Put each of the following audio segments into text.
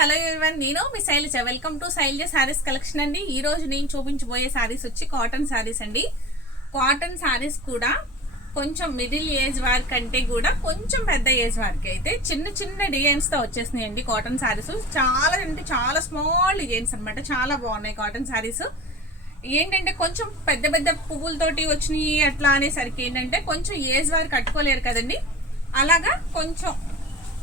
Hello everyone, నేను మీ Shailaja. Welcome to Shailaja sarees collection అండి. ఈ రోజు నేను చూపించబోయే సారీస్ వచ్చి కాటన్ సారీస్ అండి. కాటన్ సారీస్ కూడా కొంచెం మిడిల్ ఏజ్ వారికి కంటే కూడా కొంచెం పెద్ద ఏజ్ వారికి అయితే చిన్న చిన్న డిజైన్స్ తో వచ్చేసినాయండి. కాటన్ సారీస్ చాలా అంటే చాలా స్మాల్ డిజైన్స్ అనమాట. చాలా బాగున్నాయి కాటన్ సారీస్. ఏంటంటే కొంచెం పెద్ద పెద్ద పువ్వులతోటి వచ్చినాయి అట్లా అనేసరికి ఏంటంటే కొంచెం ఏజ్ వారు కట్టుకోలేరు కదండి. అలాగా కొంచెం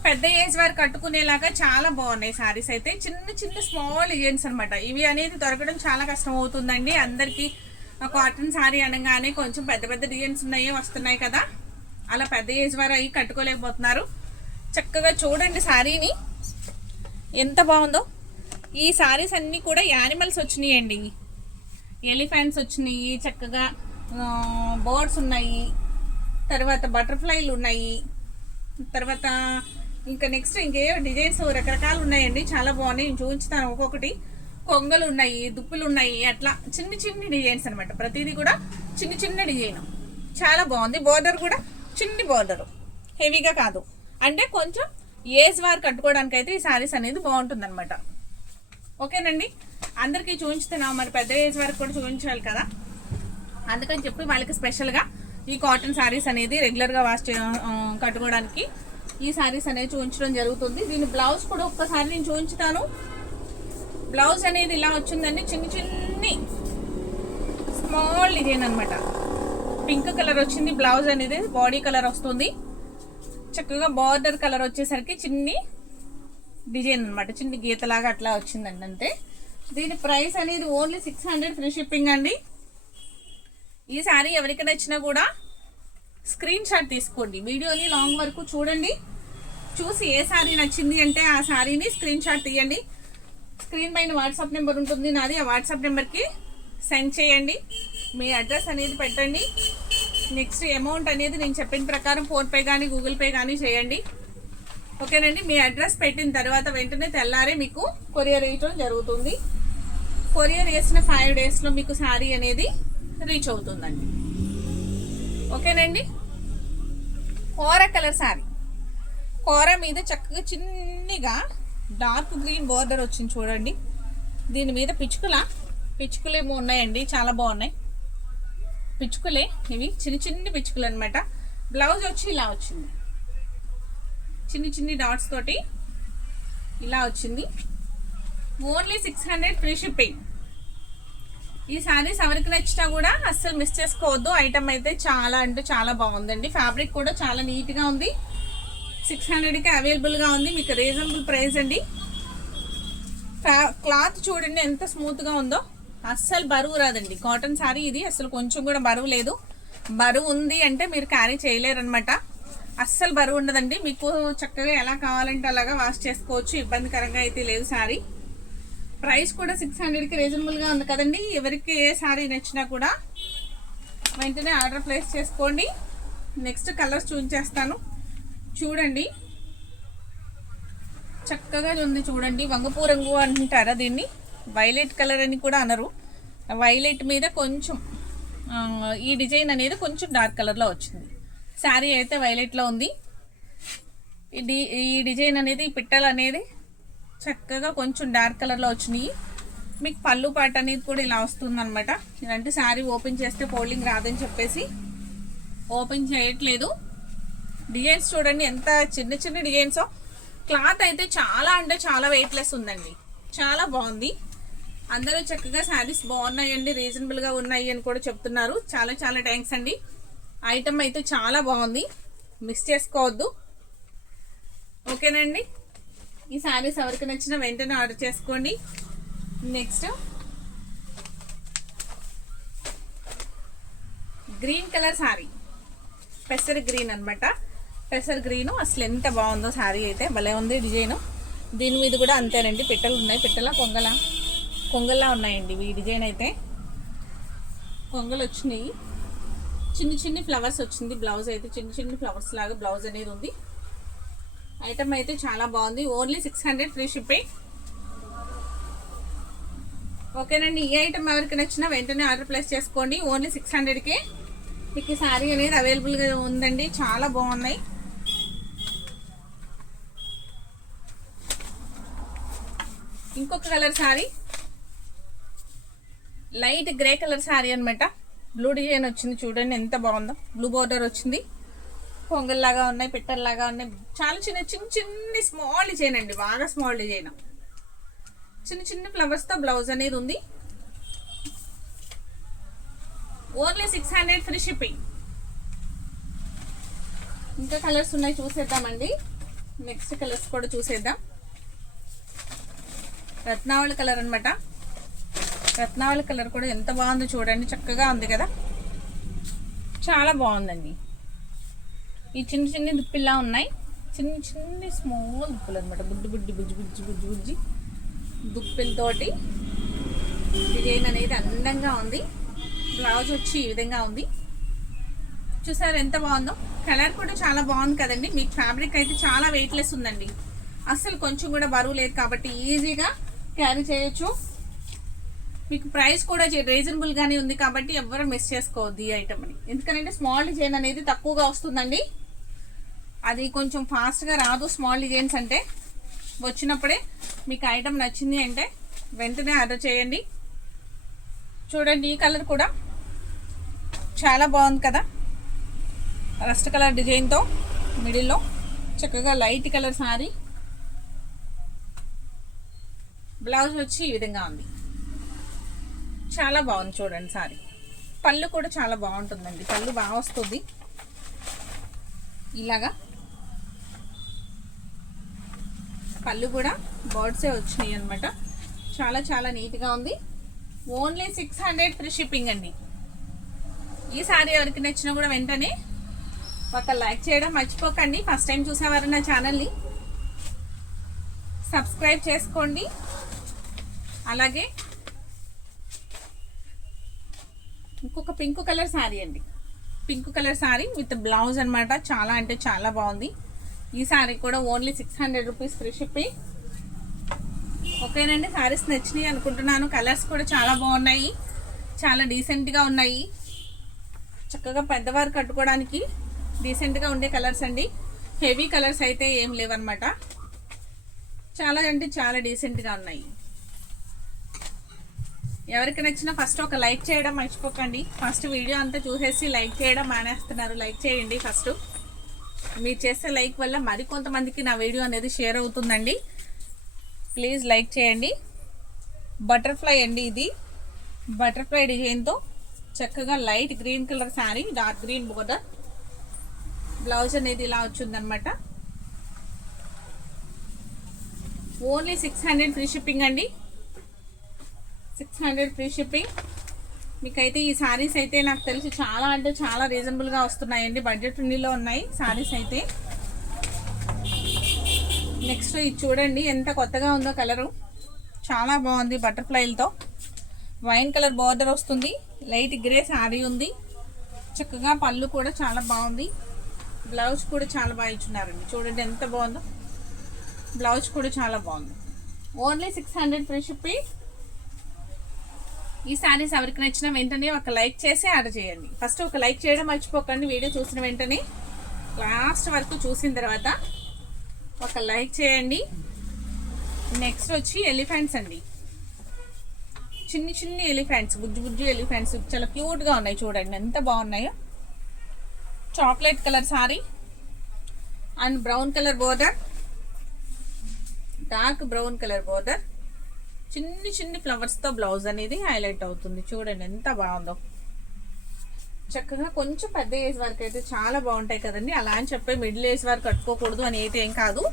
పెద్ద ఏజ్ వారు కట్టుకునేలాగా చాలా బాగున్నాయి సారీస్ అయితే. చిన్న చిన్న స్మాల్ డిజైన్స్ అనమాట. ఇవి అనేది దొరకడం చాలా కష్టం అవుతుందండి అందరికీ. కాటన్ సారీ అనగానే కొంచెం పెద్ద పెద్ద డిజైన్స్ ఉన్నాయి వస్తున్నాయి కదా, అలా పెద్ద ఏజ్ వారు అవి కట్టుకోలేకపోతున్నారు. చక్కగా చూడండి సారీని ఎంత బాగుందో. ఈ సారీస్ అన్నీ కూడా యానిమల్స్ వచ్చినాయండి. ఎలిఫెంట్స్ వచ్చినాయి, చక్కగా బర్డ్స్ ఉన్నాయి, తర్వాత బటర్ఫ్లైలు ఉన్నాయి, తర్వాత ఇంకా నెక్స్ట్ ఇంకే డిజైన్స్ రకరకాలు ఉన్నాయండి. చాలా బాగున్నాయి, నేను చూపించుతాను ఒక్కొక్కటి. కొంగలు ఉన్నాయి, దుప్పులు ఉన్నాయి, అట్లా చిన్న చిన్న డిజైన్స్ అనమాట. ప్రతిదీ కూడా చిన్న చిన్న డిజైన్ చాలా బాగుంది. బోర్డర్ కూడా చిన్ని బోర్డరు, హెవీగా కాదు. అంటే కొంచెం ఏజ్ వారు కట్టుకోవడానికి అయితే ఈ శారీస్ అనేది బాగుంటుంది అనమాట. ఓకేనండి, అందరికీ చూపించుతున్నాం, మరి పెద్ద ఏజ్ వరకు కూడా చూపించాలి కదా, అందుకని చెప్పి వాళ్ళకి స్పెషల్గా ఈ కాటన్ శారీస్ అనేది రెగ్యులర్గా కట్టుకోవడానికి ఈ శారీస్ అనేది చూపించడం జరుగుతుంది. దీని బ్లౌజ్ కూడా ఒక్కసారి నేను చూపించుతాను. బ్లౌజ్ అనేది ఇలా వచ్చిందండి, చిన్న చిన్ని స్మాల్ డిజైన్ అనమాట. పింక్ కలర్ వచ్చింది బ్లౌజ్ అనేది, బాడీ కలర్ వస్తుంది. చక్కగా బార్డర్ కలర్ వచ్చేసరికి చిన్ని డిజైన్ అనమాట, చిన్ని గీతలాగా అట్లా వచ్చిందండి అంతే. దీని ప్రైస్ అనేది ఓన్లీ 600 ఫ్రీ షిప్పింగ్ అండి. ఈ శారీ ఎవరికి నచ్చినా కూడా స్క్రీన్ షాట్ తీసుకోండి. వీడియోని లాంగ్ వరకు చూడండి, చూసి ఏ శారీ నచ్చింది అంటే ఆ శారీని స్క్రీన్ షాట్ తీయండి. స్క్రీన్ పైన వాట్సాప్ నెంబర్ ఉంటుంది నాది, ఆ వాట్సాప్ నెంబర్కి సెండ్ చేయండి. మీ అడ్రస్ అనేది పెట్టండి. నెక్స్ట్ అమౌంట్ అనేది నేను చెప్పిన ప్రకారం ఫోన్పే కానీ గూగుల్ పే కానీ చేయండి. ఓకేనండి, మీ అడ్రస్ పెట్టిన తర్వాత వెంటనే తెల్లారే మీకు కొరియర్ వేయటం జరుగుతుంది. కొరియర్ వేసిన 5 డేస్లో మీకు శారీ అనేది రీచ్ అవుతుందండి. ఓకేనండి, కోర కలర్ శారీ, కోర మీద చక్కగా చిన్నగా డార్క్ గ్రీన్ బోర్డర్ వచ్చింది చూడండి. దీని మీద పిచ్చుకలేమో ఉన్నాయండి, చాలా బాగున్నాయి. పిచ్చుకలే ఇవి, చిన్న చిన్న పిచ్చుకలు అనమాట. బ్లౌజ్ వచ్చి ఇలా వచ్చింది, చిన్ని చిన్ని డాట్స్ తోటి ఇలా వచ్చింది. Only 600 free shipping. ఈ శారీస్ ఎవరికి నచ్చినా కూడా అస్సలు మిస్ చేసుకోవద్దు. ఐటమ్ అయితే చాలా అంటే చాలా బాగుందండి. ఫ్యాబ్రిక్ కూడా చాలా నీట్గా ఉంది. 600కి అవైలబుల్గా ఉంది, మీకు రీజనబుల్ ప్రైస్ అండి. క్లాత్ చూడండి ఎంత స్మూత్గా ఉందో, అస్సలు బరువు రాదండి. కాటన్ శారీ ఇది, అసలు కొంచెం కూడా బరువు లేదు. బరువు ఉంది అంటే మీరు క్యారీ చేయలేరు అనమాట. అస్సలు బరువు ఉండదండి. మీకు చక్కగా ఎలా కావాలంటే అలాగా వాష్ చేసుకోవచ్చు, ఇబ్బందికరంగా అయితే లేదు శారీ. ప్రైస్ కూడా 600కి రీజనబుల్గా ఉంది కదండి. ఎవరికి ఏ శారీ నచ్చినా కూడా వెంటనే ఆర్డర్ ప్లేస్ చేసుకోండి. నెక్స్ట్ కలర్స్ చూపించేస్తాను చూడండి. చక్కగా ఉంది చూడండి. వంగపూ రంగు అంటారా దీన్ని, వైలెట్ కలర్ అని కూడా అనరు. వైలెట్ మీద కొంచెం ఈ డిజైన్ అనేది కొంచెం డార్క్ కలర్లో వచ్చింది. శారీ అయితే వైలెట్లో ఉంది. ఈ డిజైన్ అనేది పిట్టలు అనేది చక్కగా కొంచెం డార్క్ కలర్లో వచ్చినాయి. మీకు పళ్ళు పాట అనేది కూడా ఇలా వస్తుంది అనమాట. ఇలాంటి శారీ ఓపెన్ చేస్తే ఫోల్డింగ్ రాదని చెప్పేసి ఓపెన్ చేయట్లేదు. డిజైన్స్ చూడండి ఎంత చిన్న చిన్న డిజైన్స్. క్లాత్ అయితే చాలా అంటే చాలా వెయిట్లెస్ ఉందండి, చాలా బాగుంది. అందరూ చక్కగా శారీస్ బాగున్నాయండి, రీజనబుల్గా ఉన్నాయి అని కూడా చెప్తున్నారు. చాలా చాలా థ్యాంక్స్ అండి. ఐటమ్ అయితే చాలా బాగుంది, మిస్ చేసుకోవద్దు. ఓకేనండి, ఈ శారీస్ ఎవరికి నచ్చినా వెంటనే ఆర్డర్ చేసుకోండి. నెక్స్ట్ గ్రీన్ కలర్ శారీ, పెసర్ గ్రీన్ అనమాట. పెసర్ గ్రీను అసలు ఎంత బాగుందో శారీ అయితే, భలే ఉంది డిజైన్. దీని మీద కూడా అంతేనండి, పిట్టలు ఉన్నాయి. పిట్టల కొంగల్లా ఉన్నాయండి ఈ డిజైన్ అయితే. కొంగలు వచ్చినాయి, చిన్ని చిన్ని ఫ్లవర్స్ వచ్చింది. బ్లౌజ్ అయితే చిన్న చిన్ని ఫ్లవర్స్ లాగా బ్లౌజ్ అనేది ఉంది. ఐటమ్ అయితే చాలా బాగుంది. Only 600 free shipping. ఓకేనండి, ఈ ఐటమ్ ఎవరికి నచ్చినా వెంటనే ఆర్డర్ ప్లేస్ చేసుకోండి. ఓన్లీ 600కే మీకు ఈ శారీ అనేది అవైలబుల్గా ఉందండి. చాలా బాగున్నాయి. ఇంకొక colour sari light grey colour sari అనమాట. బ్లూ డిజైన్ వచ్చింది చూడండి ఎంత బాగుందో. బ్లూ బోర్డర్ వచ్చింది, పొంగల్లాగా ఉన్నాయి, పిట్టల్లాగా ఉన్నాయి. చాలా చిన్న చిన్న చిన్న స్మాల్ డిజైన్ అండి, బాగా స్మాల్ డిజైన్. చిన్న చిన్న ఫ్లవర్స్తో బ్లౌజ్ అనేది ఉంది. Only 600 free shipping. ఇంకా కలర్స్ ఉన్నాయి చూసేద్దామండి. నెక్స్ట్ కలర్స్ కూడా చూసేద్దాం. రత్నావళి కలర్ అనమాట. రత్నావళి కలర్ కూడా ఎంత బాగుందో చూడండి, చక్కగా ఉంది కదా, చాలా బాగుందండి. ఈ చిన్న చిన్న దుప్పిల్లా ఉన్నాయి, చిన్న చిన్న స్మాల్ దుప్పులు అనమాట. బుడ్డి బుడ్డి బుజ్జి బుజ్జి బుజ్జి బుజ్జి దుప్పిలతోటి డిజైన్ అనేది అందంగా ఉంది. బ్లౌజ్ వచ్చి ఈ విధంగా ఉంది. చూసారు ఎంత బాగుందో. కలర్ కూడా చాలా బాగుంది కదండి. మీకు ఫ్యాబ్రిక్ అయితే చాలా వెయిట్లెస్ ఉందండి, అస్సలు కొంచెం కూడా బరువు లేదు కాబట్టి ఈజీగా క్యారీ చేయొచ్చు. మీకు ప్రైస్ కూడా రీజనబుల్గానే ఉంది కాబట్టి ఎవరు మిస్ చేసుకోవద్దు ఈ ఐటమ్ని. ఎందుకంటే స్మాల్ డిజైన్ అనేది తక్కువగా వస్తుందండి, అది కొంచెం ఫాస్ట్గా రాదు. స్మాల్ డిజైన్స్ అంటే వచ్చినప్పుడే మీకు ఐటమ్ నచ్చింది అంటే వెంటనే ఆర్డర్ చేయండి. చూడండి ఈ కలర్ కూడా చాలా బాగుంది కదా, రస్ట్ కలర్ డిజైన్తో మిడిల్లో చక్కగా లైట్ కలర్ శారీ. బ్లౌజ్ వచ్చి ఈ విధంగా ఉంది, చాలా బాగుంది చూడండి శారీ. పళ్ళు కూడా చాలా బాగుంటుందండి, పళ్ళు బాగా వస్తుంది. ఇలాగా పళ్ళు కూడా బర్డ్సే వచ్చినాయి అనమాట. చాలా చాలా నీట్గా ఉంది. ఓన్లీ 600 ఫ్రీ షిప్పింగ్ అండి. ఈ శారీ ఎవరికి నచ్చినా కూడా వెంటనే ఒక లైక్ చేయడం మర్చిపోకండి. ఫస్ట్ టైం చూసేవారు నా ఛానల్ని సబ్స్క్రైబ్ చేసుకోండి. అలాగే ఇంకొక పింక్ కలర్ శారీ అండి, pink colour sari with blouse అనమాట. చాలా అంటే చాలా బాగుంది. ఈ శారీ కూడా ఓన్లీ 600 రూపీస్ ఫ్రీ షిప్పింగ్. ఓకేనండి, శారీస్ నచ్చినాయి అనుకుంటున్నాను. కలర్స్ కూడా చాలా బాగున్నాయి, చాలా డీసెంట్గా ఉన్నాయి. చక్కగా పెద్దవారు కట్టుకోవడానికి డీసెంట్గా ఉండే కలర్స్ అండి. హెవీ కలర్స్ అయితే ఏం లేవన్నమాట. చాలా అంటే చాలా డీసెంట్గా ఉన్నాయి. ఎవరికి నచ్చినా ఫస్ట్ ఒక లైక్ చేయడం మర్చిపోకండి. ఫస్ట్ వీడియో అంతా చూసేసి లైక్ చేయడం మానేస్తున్నారు. లైక్ చేయండి ఫస్ట్. మీరు చేసే లైక్ వల్ల మరికొంతమందికి నా వీడియో అనేది షేర్ అవుతుందండి. ప్లీజ్ లైక్ చేయండి. బటర్ఫ్లై అండి, ఇది బటర్ఫ్లై డిజైన్తో చక్కగా light green colour sari, dark green border. Blouse అనేది ఇలా వచ్చిందనమాట. ఓన్లీ 600 ఫ్రీ షిప్పింగ్ అండి. 600 ఫ్రీ షిప్పింగ్. మీకైతే ఈ శారీస్ అయితే నాకు తెలిసి చాలా అంటే చాలా రీజనబుల్గా వస్తున్నాయండి, బడ్జెట్ ఫ్రెండ్లీలో ఉన్నాయి శారీస్ అయితే. నెక్స్ట్ ఇది చూడండి ఎంత కొత్తగా ఉందో కలరు, చాలా బాగుంది. బటర్ఫ్లైలతో వైన్ కలర్ బార్డర్ వస్తుంది, లైట్ గ్రే శారీ ఉంది. చక్కగా పళ్ళు కూడా చాలా బాగుంది. బ్లౌజ్ కూడా చాలా బాగా ఇచ్చున్నారండి, చూడండి ఎంత బాగుందో. బ్లౌజ్ కూడా చాలా బాగుంది. Only 600 free shipping. ఈ శారీస్ ఎవరికి నచ్చినా వెంటనే ఒక లైక్ చేసి ఆర్డర్ చేయండి. ఫస్ట్ ఒక లైక్ చేయడం మర్చిపోకండి. వీడియో చూసిన వెంటనే లాస్ట్ వరకు చూసిన తర్వాత ఒక లైక్ చేయండి. నెక్స్ట్ వచ్చి ఎలిఫెంట్స్ అండి, చిన్ని చిన్ని ఎలిఫెంట్స్, బుజ్జి బుజ్జి ఎలిఫెంట్స్ చాలా క్యూట్గా ఉన్నాయి. చూడండి ఎంత బాగున్నాయో. Chocolate colour sorry and brown colour border, dark brown colour border. చిన్ని చిన్ని ఫ్లవర్స్తో బ్లౌజ్ అనేది హైలైట్ అవుతుంది. చూడండి ఎంత బాగుందో. చక్కగా కొంచెం పెద్ద ఏజ్ వరకు అయితే చాలా బాగుంటాయి కదండి. అలా అని చెప్పి మిడిల్ ఏజ్ వరకు కట్టుకోకూడదు అని అయితే ఏం కాదు,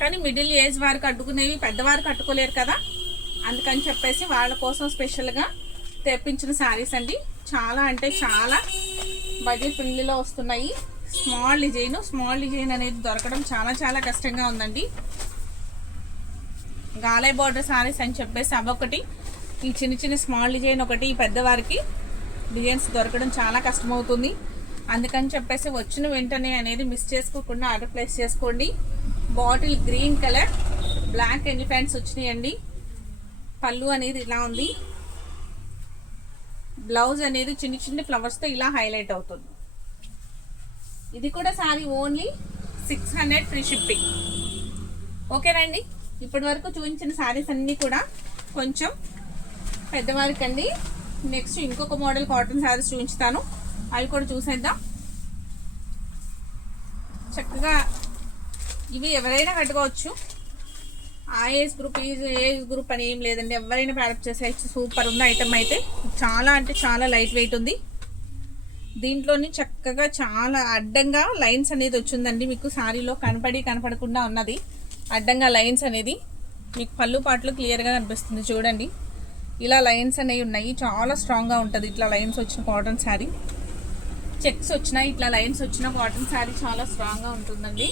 కానీ మిడిల్ ఏజ్ వారు కట్టుకునేవి పెద్దవారు కట్టుకోలేరు కదా, అందుకని చెప్పేసి వాళ్ళ కోసం స్పెషల్గా తెప్పించిన శారీస్ అండి. చాలా అంటే చాలా బడ్జెట్ ఫ్రెండ్లీలో వస్తున్నాయి. స్మాల్ డిజైన్ అనేది దొరకడం చాలా చాలా కష్టంగా ఉందండి. గాలే బార్డర్ శారీస్ అని చెప్పేసి అవొకటి, ఈ చిన్న చిన్న స్మాల్ డిజైన్ ఒకటి, పెద్దవారికి డిజైన్స్ దొరకడం చాలా కష్టమవుతుంది. అందుకని చెప్పేసి వచ్చిన వెంటనే అనేది మిస్ చేసుకోకుండా ఆర్డర్ ప్లేస్ చేసుకోండి. Bottle green colour black elephants వచ్చినాయండి. పళ్ళు అనేది ఇలా ఉంది. బ్లౌజ్ అనేది చిన్న చిన్న ఫ్లవర్స్తో ఇలా హైలైట్ అవుతుంది. ఇది కూడా సారీ ఓన్లీ 600 ఫ్రీ షిప్పింగ్. ఓకేనండి. ఇప్పటి వరకు చూపించిన శారీస్ అన్నీ కూడా కొంచెం పెద్దవారికి అండి. నెక్స్ట్ ఇంకొక మోడల్ కాటన్ శారీస్ చూపించుతాను, అవి కూడా చూసేద్దాం. చక్కగా ఇవి ఎవరైనా కట్టుకోవచ్చు. ఆ ఏజ్ గ్రూప్ ఈ ఏజ్ గ్రూప్ అని ఏం లేదండి, ఎవరైనా ప్యారప్ చేసేయచ్చు. సూపర్ ఉంది ఐటమ్ అయితే. చాలా అంటే చాలా లైట్ వెయిట్ ఉంది. దీంట్లోని చక్కగా చాలా అడ్డంగా లైన్స్ అనేది వచ్చిందండి. మీకు శారీలో కనపడకుండా ఉన్నది అడ్డంగా లైన్స్ అనేది. మీకు పళ్ళు పాటలు క్లియర్గా కనిపిస్తుంది చూడండి. ఇలా లైన్స్ అనేవి ఉన్నాయి. చాలా స్ట్రాంగ్గా ఉంటుంది ఇట్లా లైన్స్ వచ్చిన కాటన్ శారీ. చెక్స్ వచ్చిన ఇట్లా లైన్స్ వచ్చిన కాటన్ శారీ చాలా స్ట్రాంగ్గా ఉంటుందండి.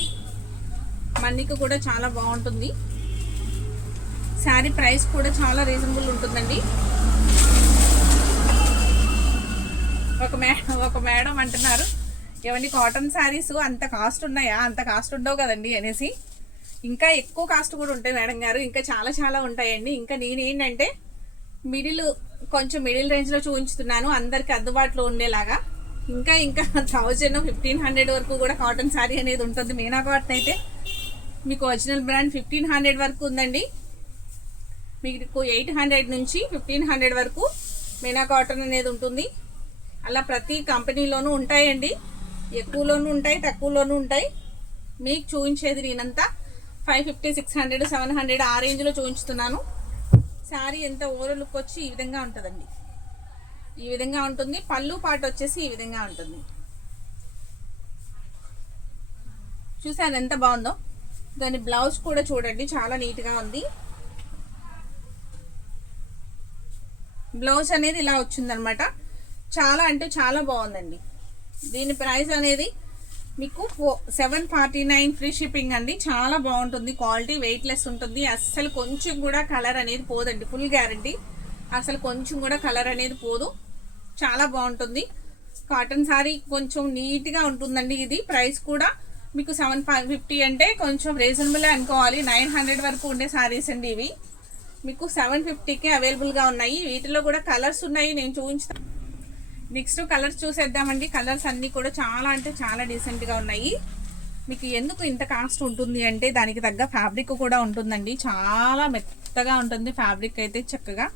మన్నిక కూడా చాలా బాగుంటుంది. శారీ ప్రైస్ కూడా చాలా రీజనబుల్ ఉంటుందండి. ఒక మేడం అంటున్నారు, ఏమండి కాటన్ శారీస్ అంత కాస్ట్ ఉన్నాయా? అంత కాస్ట్ ఉండవు కదండి అనేసి. ఇంకా ఎక్కువ కాస్ట్ కూడా ఉంటాయి మేడం గారు, ఇంకా చాలా చాలా ఉంటాయండి. ఇంకా నేనేంటంటే కొంచెం మిడిల్ రేంజ్లో చూపించుతున్నాను అందరికి అందుబాటులో ఉండేలాగా. ఇంకా 1000-1500 వరకు కూడా కాటన్ శారీ అనేది ఉంటుంది. మీనా కాటన్ అయితే మీకు ఒరిజినల్ బ్రాండ్ 1500 వరకు ఉందండి. మీకు 800 నుంచి 1500 వరకు మీనా కాటన్ అనేది ఉంటుంది. అలా ప్రతి కంపెనీలోనూ ఉంటాయండి. ఎక్కువలోనూ ఉంటాయి, తక్కువలోనూ ఉంటాయి. మీకు చూపించేది నేనంతా 550, 600, 700 ఆ రేంజ్లో చూపించుతున్నాను. శారీ ఎంత ఓవర్ లుక్ వచ్చి ఈ విధంగా ఉంటుందండి. ఈ విధంగా ఉంటుంది. పళ్ళు పాట వచ్చేసి ఈ విధంగా ఉంటుంది. చూసాను ఎంత బాగుందో. దాని బ్లౌజ్ కూడా చూడండి చాలా నీట్గా ఉంది. బ్లౌజ్ అనేది ఇలా వచ్చిందనమాట. చాలా అంటే చాలా బాగుందండి. దీని ప్రైస్ అనేది మీకు 749 ఫ్రీ షిప్పింగ్ అండి. చాలా బాగుంటుంది. క్వాలిటీ వెయిట్లెస్ ఉంటుంది. అస్సలు కొంచెం కూడా కలర్ అనేది పోదండి. Full guarantee. అసలు కొంచెం కూడా కలర్ అనేది పోదు. చాలా బాగుంటుంది. కాటన్ శారీ కొంచెం నీట్గా ఉంటుందండి. ఇది ప్రైస్ కూడా మీకు 750 అంటే కొంచెం రీజనబుల్ అనుకోవాలి. 900 వరకు ఉండే శారీస్ అండి ఇవి. మీకు 750కే అవైలబుల్గా ఉన్నాయి. వీటిలో కూడా కలర్స్ ఉన్నాయి, నేను చూపించుతాను. నెక్స్ట్ కలర్స్ చూసేద్దామండి. కలర్స్ అన్నీ కూడా చాలా అంటే చాలా డీసెంట్గా ఉన్నాయి. మీకు ఎందుకు ఇంత కాస్ట్ ఉంటుంది అంటే దానికి తగ్గ ఫ్యాబ్రిక్ కూడా ఉంటుందండి. చాలా మెత్తగా ఉంటుంది ఫ్యాబ్రిక్ అయితే. చక్కగా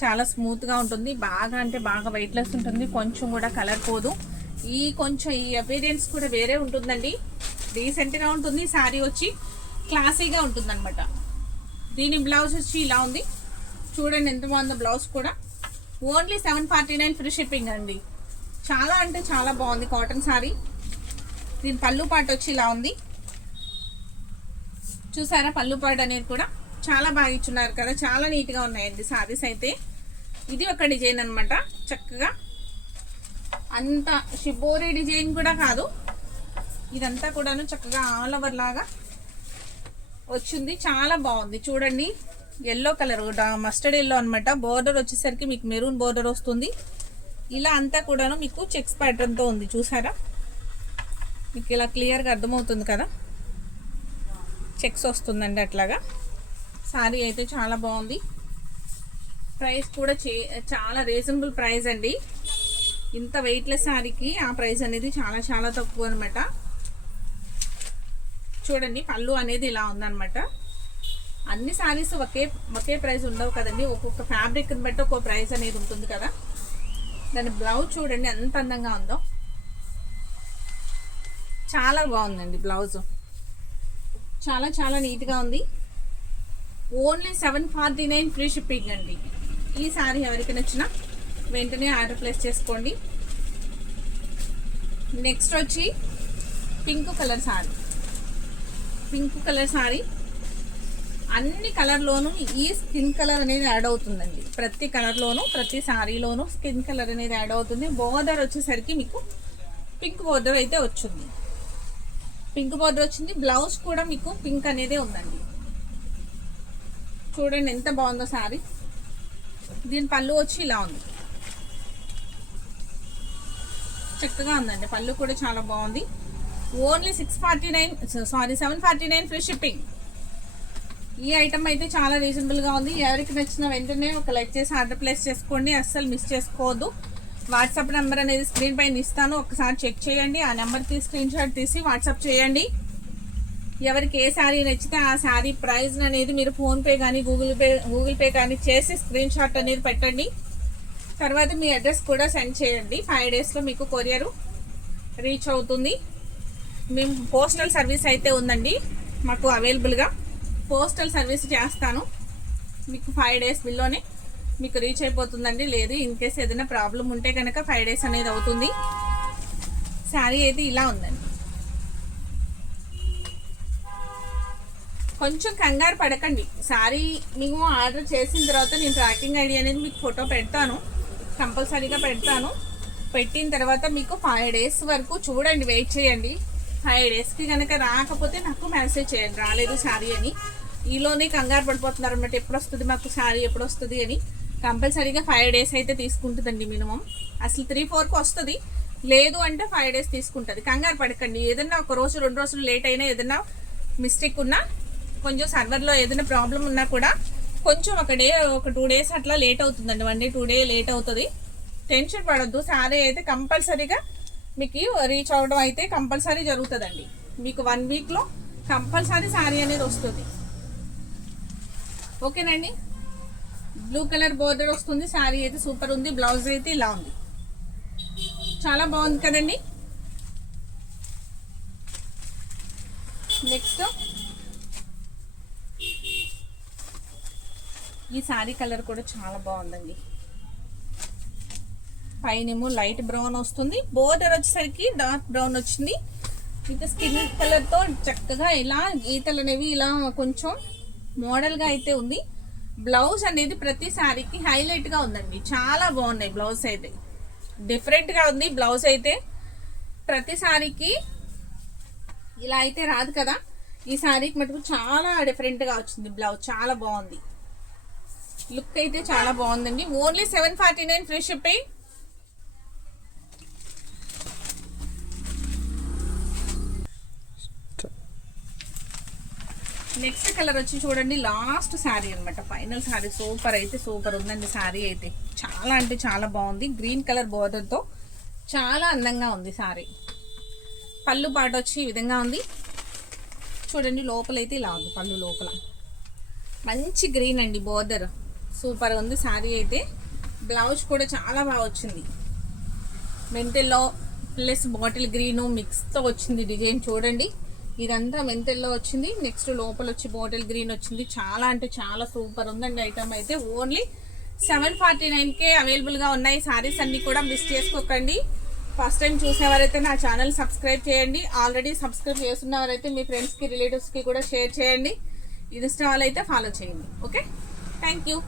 చాలా స్మూత్గా ఉంటుంది. బాగా అంటే బాగా వెయిట్లెస్ ఉంటుంది. కొంచెం కూడా కలర్ పోదు. ఈ అపీరియన్స్ కూడా వేరే ఉంటుందండి. డీసెంట్గా ఉంటుంది. శారీ వచ్చి క్లాసీగా ఉంటుంది అనమాట. దీని బ్లౌజ్ వచ్చి ఇలా ఉంది చూడండి, ఎంత బాగుందో. బ్లౌజ్ కూడా ఓన్లీ 749 ఫ్రీ షిప్పింగ్ అండి. చాలా అంటే చాలా బాగుంది కాటన్ శారీ. దీని పళ్ళు పాట వచ్చి ఇలా ఉంది చూసారా. పళ్ళు పాట అనేది కూడా చాలా బాగా ఇచ్చున్నారు కదా. చాలా నీట్గా ఉన్నాయండి శారీస్ అయితే. ఇది ఒక డిజైన్ అనమాట. చక్కగా అంత షిబోరి డిజైన్ కూడా కాదు, ఇదంతా కూడాను చక్కగా ఆల్ ఓవర్ లాగా వచ్చింది. చాలా బాగుంది చూడండి. ఎల్లో కలర్ మస్టర్డ్ ఎల్లో అనమాట. బోర్డర్ వచ్చేసరికి మీకు మెరూన్ బోర్డర్ వస్తుంది. ఇలా అంతా కూడాను మీకు చెక్స్ ప్యాటర్న్తో ఉంది చూసారా. మీకు ఇలా క్లియర్గా అర్థమవుతుంది కదా. చెక్స్ వస్తుందండి అట్లాగా. శారీ అయితే చాలా బాగుంది. ప్రైస్ కూడా చాలా రీజనబుల్ ప్రైస్ అండి. ఇంత వెయిట్లెస్ శారీకి ఆ ప్రైస్ అనేది చాలా చాలా తక్కువ అనమాట. చూడండి పళ్ళు అనేది ఇలా ఉందన్నమాట. అన్ని శారీస్ ఒకే ప్రైస్ ఉండవు కదండి. ఒక్కొక్క ఫ్యాబ్రిక్ని బట్టి ఒక్కొక్క ప్రైస్ అనేది ఉంటుంది కదా. దాని బ్లౌజ్ చూడండి ఎంత అందంగా ఉందో. చాలా బాగుందండి బ్లౌజ్. చాలా చాలా నీట్గా ఉంది. ఓన్లీ 749 ఫ్రీ షిప్పింగ్ అండి. ఈ శారీ ఎవరికి నచ్చినా వెంటనే ఆర్డర్ ప్లేస్ చేసుకోండి. నెక్స్ట్ వచ్చి pink colour sari. Pink colour sari అన్ని కలర్లోనూ ఈ స్కిన్ కలర్ అనేది యాడ్ అవుతుందండి. ప్రతి కలర్లోనూ ప్రతి శారీలోనూ స్కిన్ కలర్ అనేది యాడ్ అవుతుంది. బోర్డర్ వచ్చేసరికి మీకు పింక్ బోర్డర్ అయితే వచ్చింది. పింక్ బోర్డర్ వచ్చింది. బ్లౌజ్ కూడా మీకు పింక్ అనేది ఉందండి. చూడండి ఎంత బాగుందో శారీ. దీని పళ్ళు వచ్చి ఇలా ఉంది. చక్కగా ఉందండి. పళ్ళు కూడా చాలా బాగుంది. Only 749 free shipping. ఈ ఐటమ్ అయితే చాలా రీజనబుల్గా ఉంది. ఎవరికి నచ్చిన వెంటనే ఒక లైక్ చేసి ఆర్డర్ ప్లేస్ చేసుకోండి. అస్సలు మిస్ చేసుకోవద్దు. వాట్సాప్ నెంబర్ అనేది స్క్రీన్ పైన ఇస్తాను, ఒకసారి చెక్ చేయండి. ఆ నెంబర్కి స్క్రీన్ షాట్ తీసి వాట్సాప్ చేయండి. ఎవరికి ఏ శారీ నచ్చితే ఆ శారీ ప్రైస్ అనేది మీరు ఫోన్పే కానీ గూగుల్ పే కానీ చేసి స్క్రీన్ షాట్ అనేది పెట్టండి. తర్వాత మీ అడ్రస్ కూడా సెండ్ చేయండి. 5 డేస్లో మీకు కొరియర్ రీచ్ అవుతుంది. మేము పోస్టల్ సర్వీస్ అయితే ఉందండి మాకు అవైలబుల్గా. పోస్టల్ సర్వీస్ చేస్తాను. మీకు 5 డేస్ బిల్లోనే మీకు రీచ్ అయిపోతుందండి. లేదు ఇన్ కేస్ ఏదైనా ప్రాబ్లం ఉంటే కనుక 5 డేస్ అనేది అవుతుంది. శారీ అయితే ఇలా ఉందండి. కొంచెం కంగారు పడకండి. శారీ మేము ఆర్డర్ చేసిన తర్వాత నేను ట్రాకింగ్ ఐడి అనేది మీకు ఫోటో పెడతాను, కంపల్సరీగా పెడతాను. పెట్టిన తర్వాత మీకు 5 డేస్ వరకు చూడండి, వెయిట్ చేయండి. 5 డేస్కి కనుక రాకపోతే నాకు మెసేజ్ చేయండి రాలేదు శారీ అని. ఈలోనే కంగారు పడిపోతున్నారు అన్నమాట, ఎప్పుడు వస్తుంది మాకు శారీ, ఎప్పుడు వస్తుంది అని. కంపల్సరీగా 5 డేస్ అయితే తీసుకుంటుందండి మినిమం. అసలు 3-4కి వస్తుంది, లేదు అంటే 5 డేస్ తీసుకుంటుంది. కంగారు పడకండి. ఏదన్నా 1 రోజు 2 రోజులు లేట్ అయినా, ఏదన్నా మిస్టేక్ ఉన్నా, కొంచెం సర్వర్లో ఏదైనా ప్రాబ్లం ఉన్నా కూడా కొంచెం ఒక 2 డేస్ అట్లా లేట్ అవుతుందండి. 1 డే 2 డే లేట్ అవుతుంది. టెన్షన్ పడొద్దు. శారీ అయితే కంపల్సరీగా మీకు రీచ్ అవ్వడం అయితే కంపల్సరీ జరుగుతుందండి. మీకు 1 వీక్లో కంపల్సరీ శారీ అనేది వస్తుంది. ఓకేనండి. బ్లూ కలర్ బోర్డర్ వస్తుంది. శారీ అయితే సూపర్ ఉంది. బ్లౌజ్ అయితే ఇలా ఉంది. చాలా బాగుంది కదండి. నెక్స్ట్ ఈ శారీ కలర్ కూడా చాలా బాగుందండి. పైనేమో లైట్ బ్రౌన్ వస్తుంది, బోర్డర్ వచ్చేసరికి డార్క్ బ్రౌన్ వచ్చింది. విత్ స్కిన్ కలర్తో చక్కగా ఇలా గీతలు అనేవి ఇలా కొంచెం మోడల్గా అయితే ఉంది. బ్లౌజ్ అనేది ప్రతి శారీకి హైలైట్గా ఉందండి. చాలా బాగున్నాయి. బ్లౌజ్ అయితే డిఫరెంట్గా ఉంది. బ్లౌజ్ అయితే ప్రతి శారీకి ఇలా అయితే రాదు కదా, ఈ శారీకి మటుకు చాలా డిఫరెంట్గా వచ్చింది. బ్లౌజ్ చాలా బాగుంది. లుక్ అయితే చాలా బాగుందండి. Only 749 free shipping. Next colour వచ్చి చూడండి, లాస్ట్ శారీ అనమాట, ఫైనల్ శారీ. సూపర్ అయితే సూపర్ ఉందండి. శారీ అయితే చాలా అంటే చాలా బాగుంది. గ్రీన్ కలర్ బోర్డర్తో చాలా అందంగా ఉంది శారీ. పళ్ళు పాట వచ్చి ఈ విధంగా ఉంది చూడండి. లోపలైతే ఇలా ఉంది పళ్ళు లోపల. మంచి గ్రీన్ అండి బోర్డర్, సూపర్ ఉంది శారీ అయితే. బ్లౌజ్ కూడా చాలా బాగా వచ్చింది. మెంతెల్లో ప్లస్ బాటిల్ గ్రీను మిక్స్తో వచ్చింది డిజైన్ చూడండి. ఇదంతా మెంతెల్లో వచ్చింది. నెక్స్ట్ లోపల వచ్చి బాటిల్ గ్రీన్ వచ్చింది. చాలా అంటే చాలా సూపర్ ఉందండి. ఐటమ్ అయితే ఓన్లీ 749కే అవైలబుల్గా ఉన్నాయి. శారీస్ అన్నీ కూడా మిస్ చేసుకోకండి. ఫస్ట్ టైం చూసేవారైతే నా ఛానల్ సబ్స్క్రైబ్ చేయండి. ఆల్రెడీ సబ్స్క్రైబ్ చేస్తున్నవారైతే మీ ఫ్రెండ్స్కి రిలేటివ్స్కి కూడా షేర్ చేయండి. ఇన్స్టా అయితే ఫాలో చేయండి. Okay, thank you.